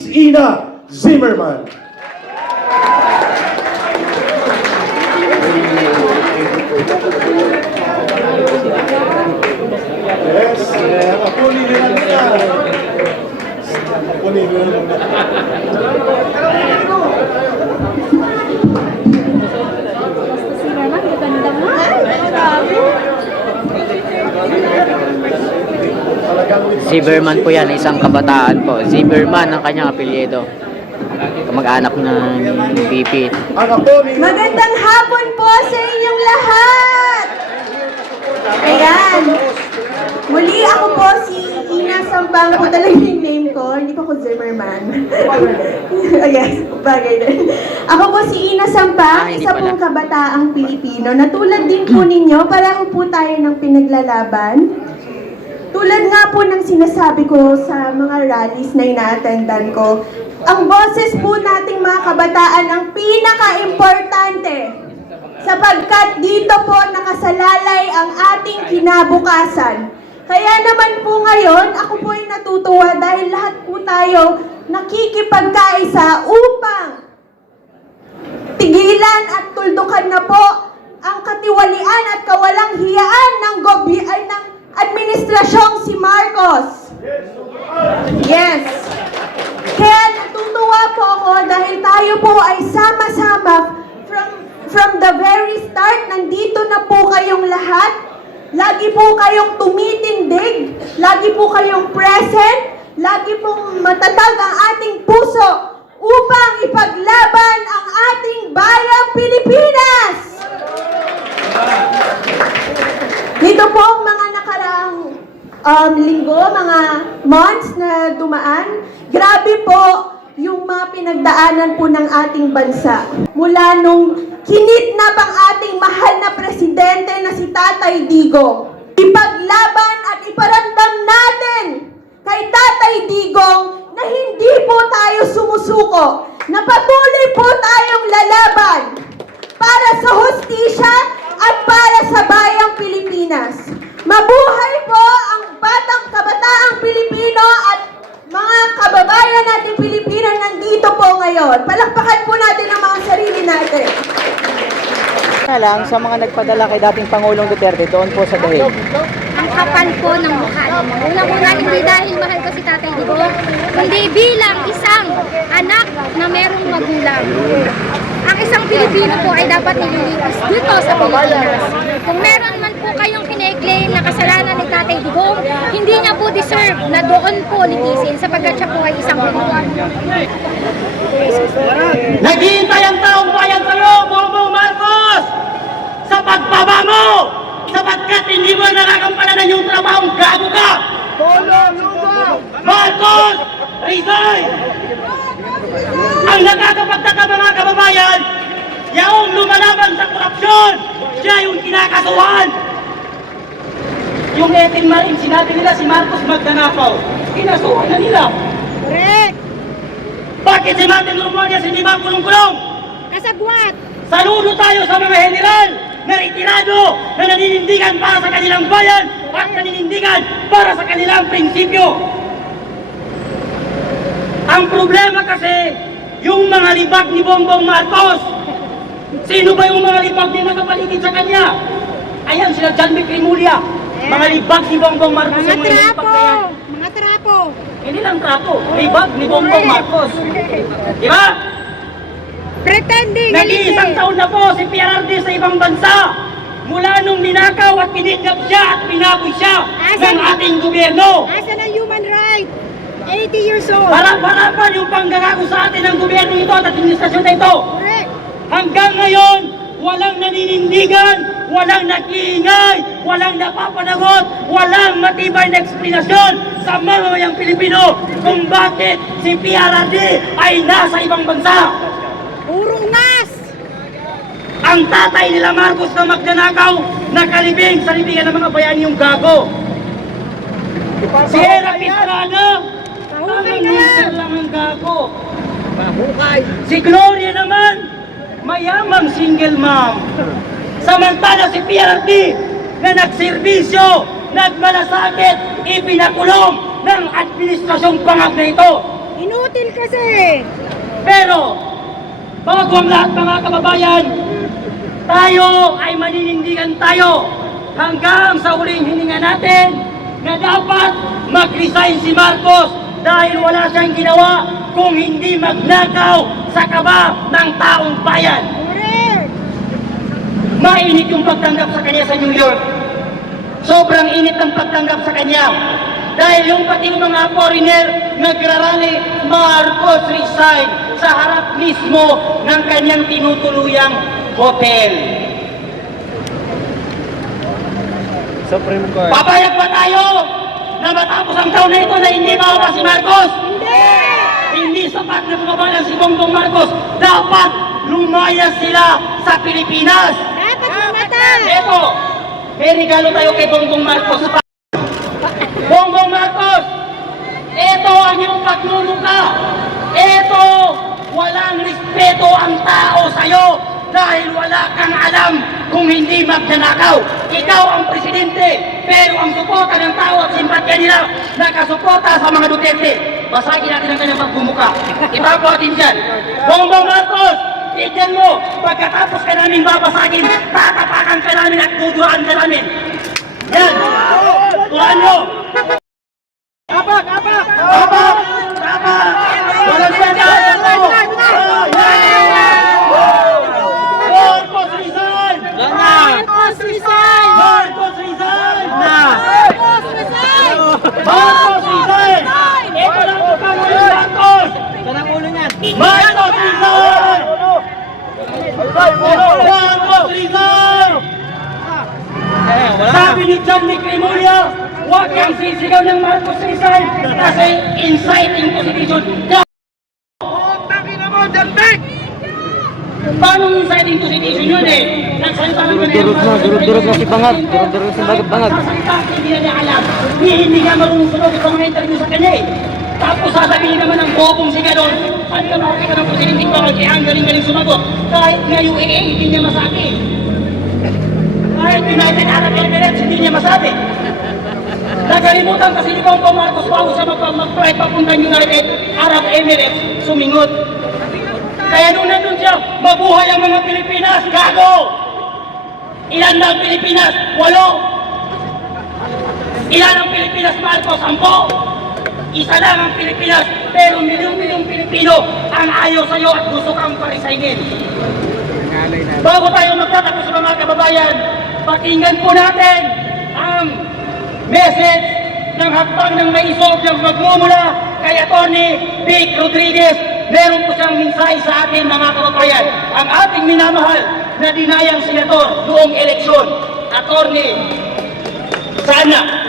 Ina Zimmerman. Yes, ako nililang na. Ako nililang na. Zimmerman po yan, isang kabataan po. Zimmerman ang kanyang apelyido. Kamag-anak ng VP. Magandang hapon po sa inyong lahat! Ayan. Muli ako po si Ina Sampang po talaga yung name ko. Hindi pa ako Zimmerman. Yes, bagay din. Ako po si Ina Sampang, isa pong kabataang Pilipino. Na tulad din po ninyo, pareho po tayo ng pinaglalaban. Tulad nga po ng sinasabi ko sa mga rallies na ina-attendan ko, ang boses po nating mga kabataan ang pinaka-importante sapagkat dito po nakasalalay ang ating kinabukasan. Kaya naman po ngayon, ako po ay natutuwa dahil lahat po tayo nakikipagkaisa upang tigilan at tuldukan na po ang katiwalian at kawalang hiyaan ng administrasyong si Marcos. Yes. Kaya natutuwa po ako dahil tayo po ay sama-sama from the very start. Nandito na po kayong lahat. Lagi po kayong tumitindig. Lagi po kayong present. Lagi pong matatag ang ating puso upang ipaglaban ang ating bayang Pilipinas. Nito po ang mga nakaraang linggo, mga months na dumaan, grabe po yung mga pinagdaanan po ng ating bansa. Mula nung kinidnap ang ating mahal na presidente na si Tatay Digong. Ipaglaban at iparamdam natin kay Tatay Digong na hindi po tayo sumusuko, na patuloy po tayong lalaban para sa hustisya at para sa bayang Pilipinas. Mabuhay po ang kabataang Pilipino at mga kababayan natin Pilipino nandito po ngayon. Palakpakan po natin ang mga sarili natin. Lang sa mga nagpadala kay dating Pangulong Duterte doon po sa Dahig. Ang kapal po ng mukha mo. Unang-una, hindi dahil mahal ko si Tatay Digong, hindi bilang isang anak na merong magulang. Ang isang Pilipino po ay dapat nililitis dito sa Pilipinas. Kung meron man po kayong kine-claim na kasalanan ni Tatay Digong, hindi niya po deserve na doon po litisin sapagkat siya po ay isang Pilipino. Naghihintay ang taong bayan sa'yo, Bongbong Marcos! Sa pagbaba mo! Sapagkat hindi mo nakakampananan yung trabahong gago ka! Marcos! Resign! Ang nakakapagtaka mga kababayan, yaong lumalaban sa korupsyon, siya yung kinakasuhan! Yung Ethel Marin, sinabi nila si Marcos magnanakaw. Kinasuhan na nila. Correct! Bakit si Martin Romualdez hindi ba kulong-kulong? Kasagwat! Saludo tayo sa mga general na retirado na naninindigan para sa kanilang bayan at naninindigan para sa kanilang prinsipyo. Ang problema kasi, yung mga libag ni Bongbong Marcos. Sino ba yung mga libag na nakapaligid sa kanya? Ayan, sila John McCrimulya. Mga libag ni Bongbong Marcos. Mga trapo! Mga trapo! Hindi lang trapo, libag ni Bongbong Marcos. Di ba? Pretending! Nag-iisang taon na po si PRRD sa ibang bansa. Mula nung ninakaw at kinidnap siya at pinaboy siya ng ating gobyerno. Asa ng human right? 80 years old! Para yung panggagago sa atin ng gobyerno ito at administrasyon na ito. Correct! Hanggang ngayon, walang naninindigan, walang nakiingay, walang napapanagot, walang matibay na eksplanasyon sa mamamayang Pilipino kung bakit si PRRD ay nasa ibang bansa. Puro ngas! Ang tatay nila Marcos na magnanakaw, nakalibing sa libingan ng mga bayani yung gago. Si Era Pistrana, Mahukay na yan! lang ang gago. Si Gloria naman, mayamang single mom. Samantala si PRRD na nagserbisyo, nagmalasakit, ipinakulong ng administrasyong pangag na ito. Inutil kasi. Pero, bago ang lahat mga kababayan, tayo ay maninindigan tayo hanggang sa huling hininga natin na dapat mag-resign si Marcos dahil wala siyang ginawa kung hindi magnakaw sa kaba ng taong bayan. Mainit yung pagtanggap sa kanya sa New York. Sobrang init ng pagtanggap sa kanya. Dahil yung pati mga foreigner nagrarally, Marcos resign sa harap mismo ng kanyang tinutuluyang hotel. Supreme Court. Papayag ba tayo na matapos ang taon na ito na hindi mawala si Marcos? Hindi sapat na bumabalan si Bongbong Marcos. Dapat lumayas sila sa Pilipinas. Dapat mamatay. Ito, may regalo tayo kay Bongbong Marcos. Bongbong Marcos, ito ang iyong pagmumuka. Ito, walang respeto ang tao sa'yo dahil wala kang alam kung hindi magnanakaw. Ikaw ang presidente, pero ang suporta ng tao at simpatya nila nakasuporta sa mga Duterte. Basagin natin ang kanyang pagmumuka. Itapo natin dyan. Bongbong Marcos, tignan mo, pagkatapos ka namin babasagin, tatapakan ka namin at tuduan ka namin. Yan! Tuhan mo! Apak! Apak! Apak! Apak! Walang sandaan ako! Marcos resign! Marcos resign! Marcos resign! Marcos resign! Marcos resign! Ito lang po kang ulo, Marcos! Marcos resign! Marcos resign! Sabi ni John Micrimulya, huwag kang sisigaw ng Marcos resign kasi inciting constitution. Paano inciting constitution yun eh? Nagsalita ng Durog na si Bangag. Durog si Bangag. Nagsalita, hindi na niya alam. Hindi nga marunong sunod sa mga interview sa kanya eh. Tapos sasabihin naman ng bobong siya doon, saan ka makakita ng presidente Bangag? Kaya ang galing-galing sumagot. Kahit nga UAA, hindi niya masabi. Kahit United Arab Emirates, hindi niya masabi. Nagalimutan kasi ni Bongbong Marcos bago siya mag-flight papuntang United Arab Emirates, sumingot. Kaya nung nandun siya, mabuhay ang mga Pilipinas, gago! Ilan na ang Pilipinas? 8. Ilan ang Pilipinas, Marcos? 10. Isa lang ang Pilipinas, pero milyong-milyong Pilipino ang ayaw sa'yo at gusto kang parisainin. Bago tayo magtatapos sa mga kababayan, pakinggan po natin ang message ng hakbang ng maisog ng magmumula kay Atty. Vic Rodriguez. Meron po siyang mensahe sa atin mga kababayan. Ang ating minamahal na dinayang senador noong eleksyon, Atty. Sana